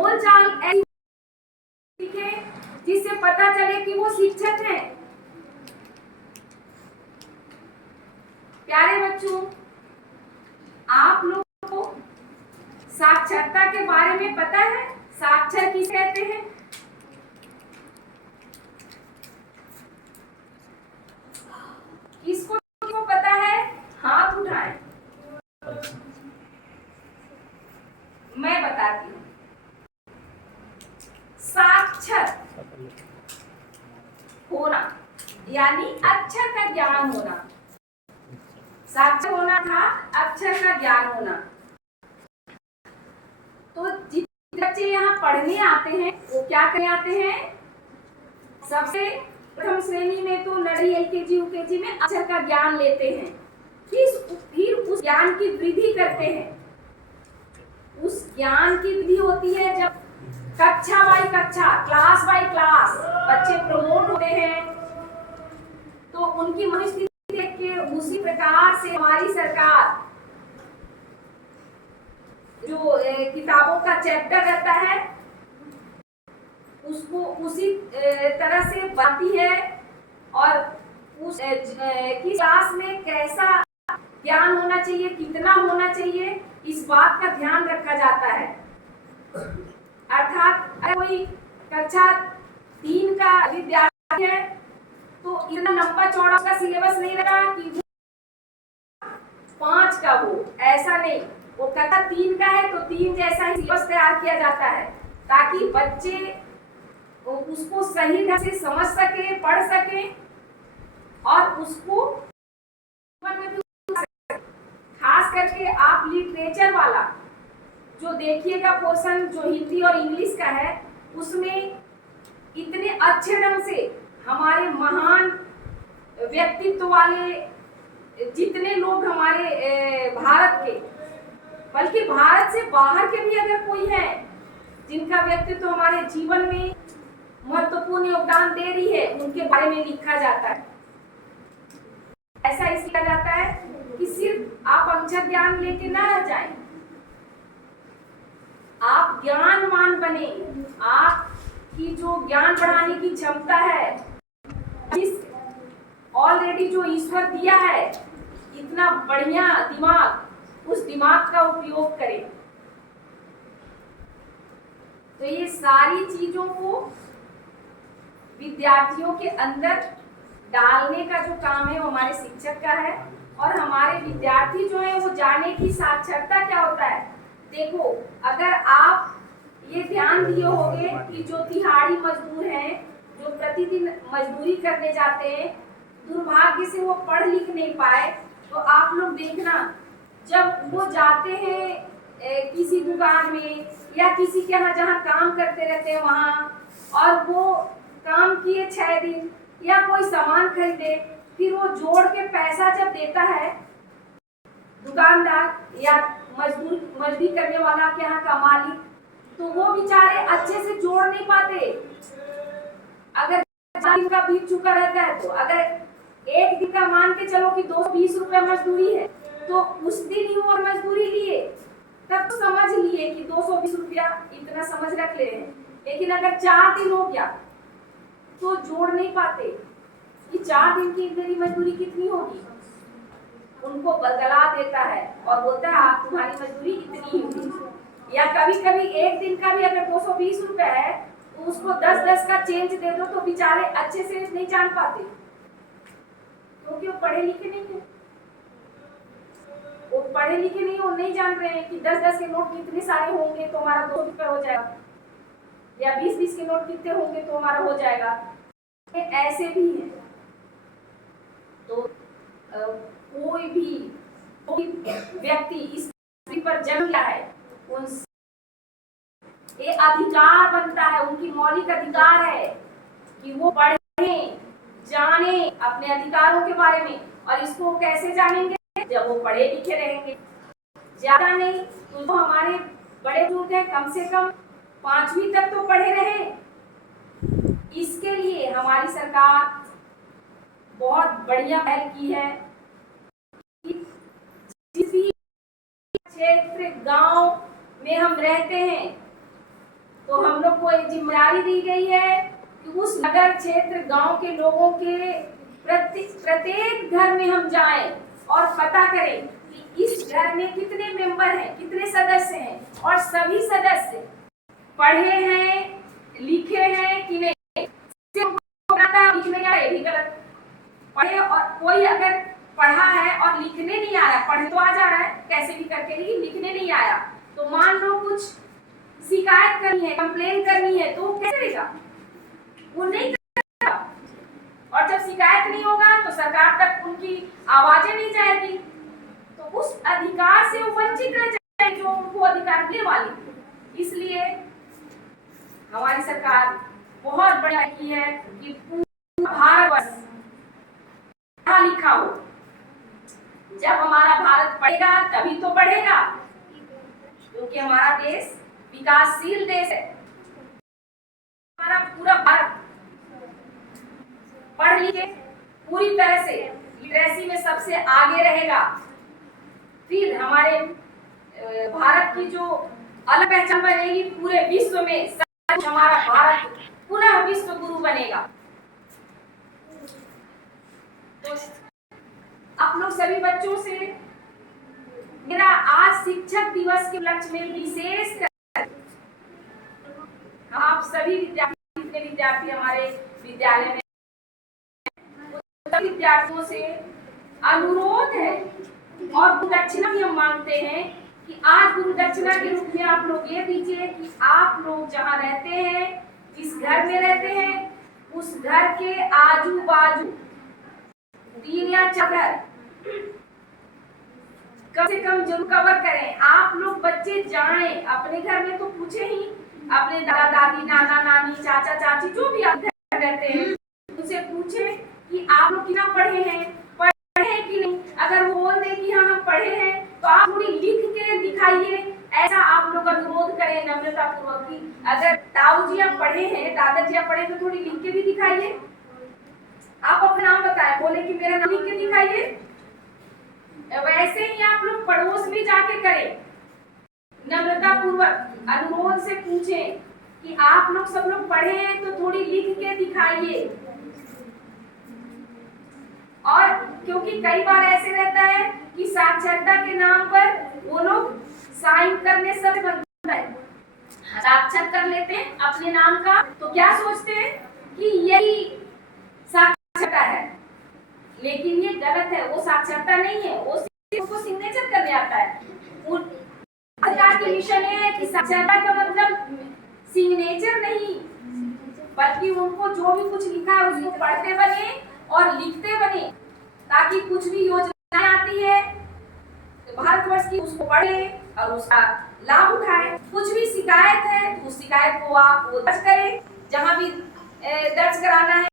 बोलचाल ऐसी सीखे जिससे पता चले कि वो शिक्षक हैं। प्यारे बच्चों, आप लोगों को साक्षरता के बारे में पता है? साक्षर किसे कहते हैं? किसको पता है? हाथ उठाएं। मैं बताती हूँ। साक्षर होना यानी अक्षर का ज्ञान होना। साक्षर होना था अक्षर का ज्ञान होना। तो जितने बच्चे यहाँ पढ़ने आते हैं वो क्या करने आते हैं? सबसे प्रथम श्रेणी में तो नर्सरी, एलकेजी, यूकेजी में अक्षर का ज्ञान लेते हैं। फिर उस ज्ञान की वृद्धि करते हैं। उस ज्ञान की वृद्धि होती है जब कक्षा बाई कक्षा, क्लास बाई क्लास बच्चे प्रमोट होते हैं। तो उनकी मनोस्थिति देख के उसी प्रकार से हमारी सरकार जो किताबों का चैप्टर रहता है उसको उसी तरह से बनाती है और उस क्लास में कैसा ज्ञान होना चाहिए, कितना होना चाहिए, इस बात का ध्यान रखा जाता है। अर्थात कोई कक्षा 3 का विद्यार्थी है तो इतना लंबा चौड़ा उसका सिलेबस नहीं रहा कि 5 का हो, ऐसा नहीं। वो कक्षा 3 का है तो 3 जैसा ही सिलेबस तैयार किया जाता है ताकि बच्चे उसको सही ढंग से समझ सके, पढ़ सके और उसको खास करके आप लिटरेचर वाला जो देखिएगा पोर्शन जो हिंदी और इंग्लिश का है उसमें इतने अच्छे ढंग से हमारे महान व्यक्तित्व वाले जितने लोग हमारे भारत के, बल्कि भारत से बाहर के भी अगर कोई है जिनका व्यक्तित्व हमारे जीवन में महत्वपूर्ण योगदान दे रही है, उनके बारे में लिखा जाता है। ऐसा इसलिए जाता है कि सिर्फ आप अक्षर ज्ञान लेके ना रह जाएं, आप ज्ञानवान बने। आपकी जो ज्ञान बढ़ाने की क्षमता है, इस ऑलरेडी जो ईश्वर दिया है इतना बढ़िया दिमाग, उस दिमाग का उपयोग करें। तो ये सारी चीजों को विद्यार्थियों के अंदर डालने का जो काम है वो हमारे शिक्षक का है। और हमारे विद्यार्थी जो है वो जाने की साक्षरता क्या होता है। देखो, अगर आप ये ध्यान दिए होंगे कि जो दिहाड़ी मजदूर हैं, जो प्रतिदिन मजदूरी करने जाते हैं, दुर्भाग्य से वो पढ़ लिख नहीं पाए, तो आप लोग देखना जब वो जाते हैं किसी दुकान में या किसी के यहाँ जहाँ काम करते रहते हैं वहाँ, और वो काम किए 6 दिन या कोई सामान खरीदे, फिर वो जोड़ के पैसा जब देता है दुकानदार या मजदूरी करने वाला के यहाँ का मालिक, तो वो बेचारे अच्छे से जोड़ नहीं पाते। अगर 4 दिन का बीत चुका रहता है तो अगर 1 दिन का मान के चलो कि 220 रुपए मजदूरी है, तो उस दिन ही वो मजदूरी लिए तब तो समझ लिए कि 220 रुपया इतना समझ रख ले रहे हैं। लेकिन अगर 4 दिन हो गया तो जोड़ नहीं पाते कि 4 दिन की मेरी मजदूरी कितनी होगी। उनको बदला देता है और बोलता है आप तुम्हारी मजदूरी इतनी ही होगी। या कभी कभी 1 दिन का भी अगर 220 रुपए है तो उसको 10-10 का चेंज दे दो, तो बेचारे अच्छे से नहीं जान पाते क्योंकि वो पढ़े लिखे नहीं है। वो पढ़े लिखे नहीं, वो नहीं जान रहे हैं कि 10-10 के नोट कितने सारे होंगे तो हमारा 2 रुपए हो जाएगा, या 20-20 के नोट कितने होंगे तो हमारा हो जाएगा। ऐसे भी है। तो कोई भी व्यक्ति इस पृथ्वी पर जन्म लिया है, ये अधिकार बनता है, उनकी मौलिक अधिकार है कि वो पढ़ें, जाने अपने अधिकारों के बारे में। और इसको कैसे जानेंगे? जब वो पढ़े लिखे रहेंगे। ज्यादा नहीं तो जो हमारे बड़े बुजुर्ग हैं कम से कम 5वीं तक तो पढ़े रहे। इसके लिए हमारी सरकार बहुत बढ़िया पहल की है कि जिस भी क्षेत्र गांव में हम रहते हैं तो हम लोग को एक जिम्मेदारी दी गई है कि उस नगर क्षेत्र गांव के लोगों के प्रत्येक घर में हम जाएं और पता करें कि इस घर में कितने मेंबर हैं, कितने सदस्य हैं, और सभी सदस्य पढ़े हैं, लिखे हैं कि नहीं। लिखने का ये भी गलत, पढ़े और कोई अगर पढ़ा है और लिखने नहीं आ रहा, पढ़े तो आ जा रहा है कैसे भी करके, लेकिन लिखने नहीं आया, तो मान लो कुछ शिकायत करनी है, कंप्लेन करनी है, तो वो कैसे करेगा? वो नहीं करेगा। और जब शिकायत नहीं होगा तो सरकार तक उनकी आवाजें नहीं जाएगी, तो उस अधिकार से वो वंचित रह जाएंगे जो उनको अधिकार देने वाली। इसलिए हमारी सरकार बहुत बढ़िया की है कि पूरा भारतवर्ष पढ़ा लिखा हो। जब हमारा भारत पढ़ेगा तभी तो बढ़ेगा, क्योंकि हमारा देश विकासशील देश है। हमारा पूरा भारत पढ़ लिखे पूरी तरह से लिटरेसी में सबसे आगे रहेगा, फिर हमारे भारत की जो अलग पहचान बनेगी पूरे विश्व में, हमारा भारत पुनः विश्व गुरु बनेगा। तो आप लोग सभी बच्चों से मेरा आज शिक्षक दिवस के उपलक्ष्य में विशेष आप सभी विद्यार्थी हमारे विद्यालय में, सभी विद्यार्थियों से अनुरोध है और गुरु दक्षिणा भी हम मांगते हैं कि आज गुरु दक्षिणा के रूप में आप लोग ये दीजिए कि आप लोग जहाँ रहते हैं, जिस घर में रहते हैं, उस घर के आजू बाजू 3 या 4 घर कम से कम जरूर कवर करें। आप लोग बच्चे जाएं अपने घर में, तो पूछे ही अपने दादा दादी, नाना नानी, चाचा चाची, जो भी आप घर रहते हैं, उनसे पूछे कि आप लोग कितना पढ़े हैं कि नहीं। अगर वो बोल दे कि हाँ हम पढ़े हैं, तो आप थोड़ी लिख के दिखाइए। ऐसा आप लोग अनुरोध करें नम्रता पूर्वक कि अगर ताऊ जी आप पढ़े हैं, दादाजी आप पढ़े, तो थोड़ी लिख के भी दिखाइए। आप अपना नाम बताएं, बोले कि मेरा नाम लिख के दिखाइए। वैसे ही आप लोग पड़ोस में जाके करें, नम्रता पूर्वक अनुरोध से पूछें कि आप लोग सब लोग पढ़े हैं तो थोड़ी लिख के दिखाइए। और क्योंकि कई बार ऐसे रहता है कि साक्षरता के नाम पर वो लोग साइन करने सब बनता है, साक्षर कर लेते हैं अपने नाम का, तो क्या सोचते हैं कि यही साक्षरता है, लेकिन ये गलत है। वो साक्षरता नहीं है, वो सिर्फ उनको सिग्नेचर करने आता है। सरकार की मिशन है कि साक्षरता का मतलब सिग्नेचर नहीं, बल्कि उनको जो भी कुछ लिखा है उसको पढ़ते बने और लिखते बने, ताकि कुछ भी योजना आती है तो भारतवर्ष की उसको पढ़े और उसका लाभ उठाए। कुछ भी शिकायत है तो उस शिकायत को आप दर्ज करें, जहां भी दर्ज कराना है